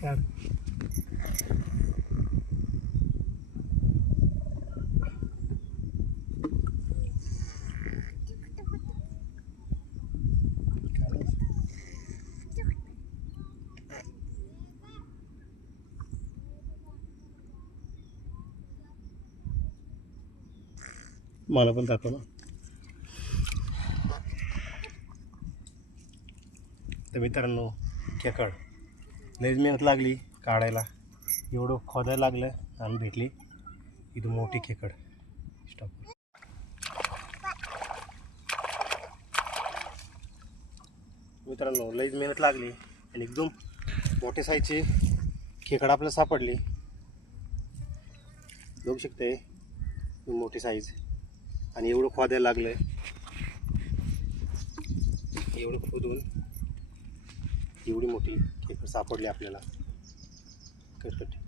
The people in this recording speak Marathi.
काढ. मला पण दाखव ना. तर मित्रांनो, खेकड लयच मेहनत लागली काढायला. एवढं खोदायला लागलं आणि भेटली इथं मोठी खेकड. स्टॉप. मित्रांनो, लयच मेहनत लागली आणि एकदम मोठे साईजची खेकड आपल्याला सापडली. बघू शकते मोठी साईज. आणि एवढं खोदायला लागलंय, एवढं खोदून एवढी मोठी खेकड सापडली आपल्याला. कट.